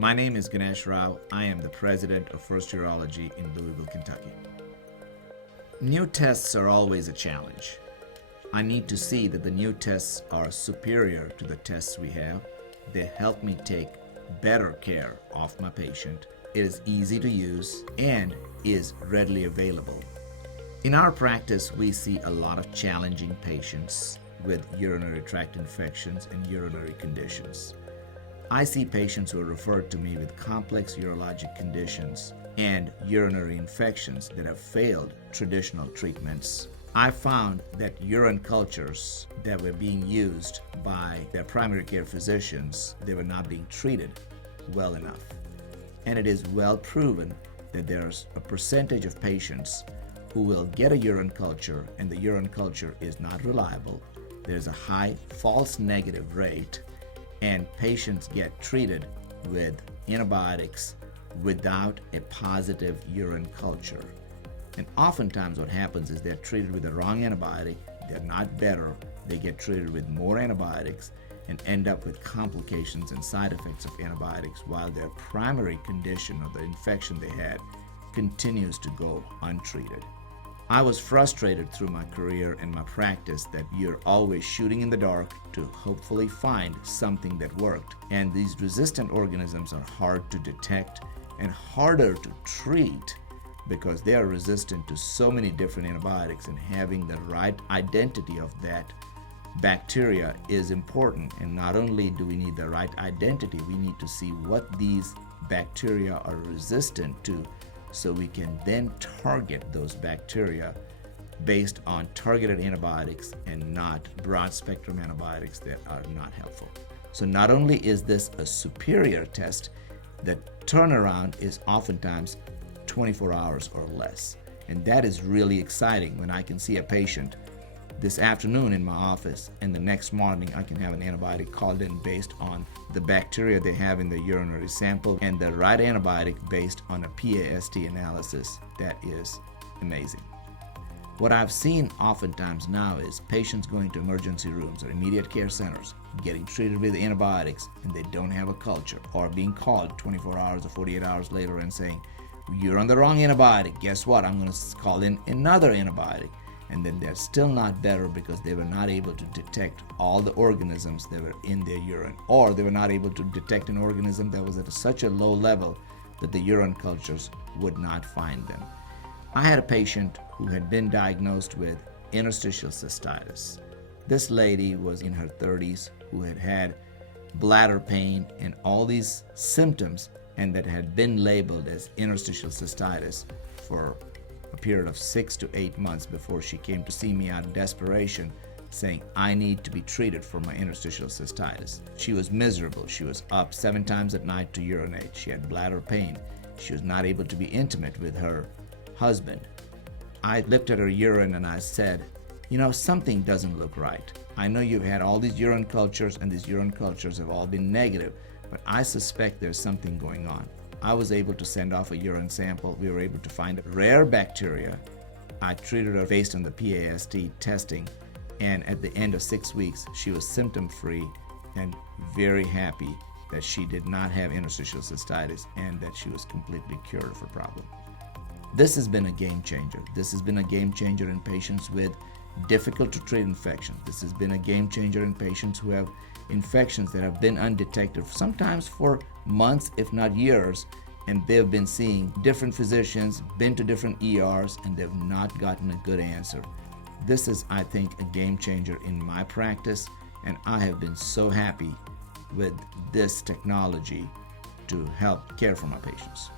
My name is Ganesh S. I am the president of First Urology in Louisville, Kentucky. New tests are always a challenge. I need to see that the new tests are superior to the tests we have. They help me take better care of my patient. It is easy to use and is readily available. In our practice, we see a lot of challenging patients with urinary tract infections and urinary conditions. I see patients who are referred to me with complex urologic conditions and urinary infections that have failed traditional treatments. I found that urine cultures that were being used by their primary care physicians, they were not being treated well enough. And it is well proven that there's a percentage of patients who will get a urine culture and the urine culture is not reliable. There's a high false negative rate, and patients get treated with antibiotics without a positive urine culture. And oftentimes what happens is they're treated with the wrong antibiotic, they're not better, they get treated with more antibiotics and end up with complications and side effects of antibiotics while their primary condition or the infection they had continues to go untreated. I was frustrated through my career and my practice that you're always shooting in the dark to hopefully find something that worked. And these resistant organisms are hard to detect and harder to treat because they are resistant to so many different antibiotics, and having the right identity of that bacteria is important. And not only do we need the right identity, we need to see what these bacteria are resistant to, so we can then target those bacteria based on targeted antibiotics and not broad spectrum antibiotics that are not helpful. So not only is this a superior test, the turnaround is oftentimes 24 hours or less. And that is really exciting when I can see a patient this afternoon in my office and the next morning I can have an antibiotic called in based on the bacteria they have in the urinary sample and the right antibiotic based on a PAST analysis. That is amazing. What I've seen oftentimes now is patients going to emergency rooms or immediate care centers getting treated with antibiotics and they don't have a culture, or being called 24 hours or 48 hours later and saying, "You're on the wrong antibiotic. Guess what? I'm going to call in another antibiotic." And then they're still not better because they were not able to detect all the organisms that were in their urine, or they were not able to detect an organism that was at such a low level that the urine cultures would not find them. I had a patient who had been diagnosed with interstitial cystitis. This lady was in her 30s who had had bladder pain and all these symptoms, and that had been labeled as interstitial cystitis for a period of 6 to 8 months before she came to see me out of desperation, saying, "I need to be treated for my interstitial cystitis." She was miserable. She was up 7 times at night to urinate. She had bladder pain. She was not able to be intimate with her husband. I looked at her urine and I said, something doesn't look right. I know you've had all these urine cultures and these urine cultures have all been negative, but I suspect there's something going on. I was able to send off a urine sample. We were able to find a rare bacteria. I treated her based on the PAST testing, and at the end of 6 weeks, she was symptom-free and very happy that she did not have interstitial cystitis and that she was completely cured of her problem. This has been a game changer. This has been a game changer in patients with difficult to treat infections. This has been a game changer in patients who have infections that have been undetected, sometimes for months, if not years, and they've been seeing different physicians, been to different ERs, and they've not gotten a good answer. This is, I think, a game changer in my practice, and I have been so happy with this technology to help care for my patients.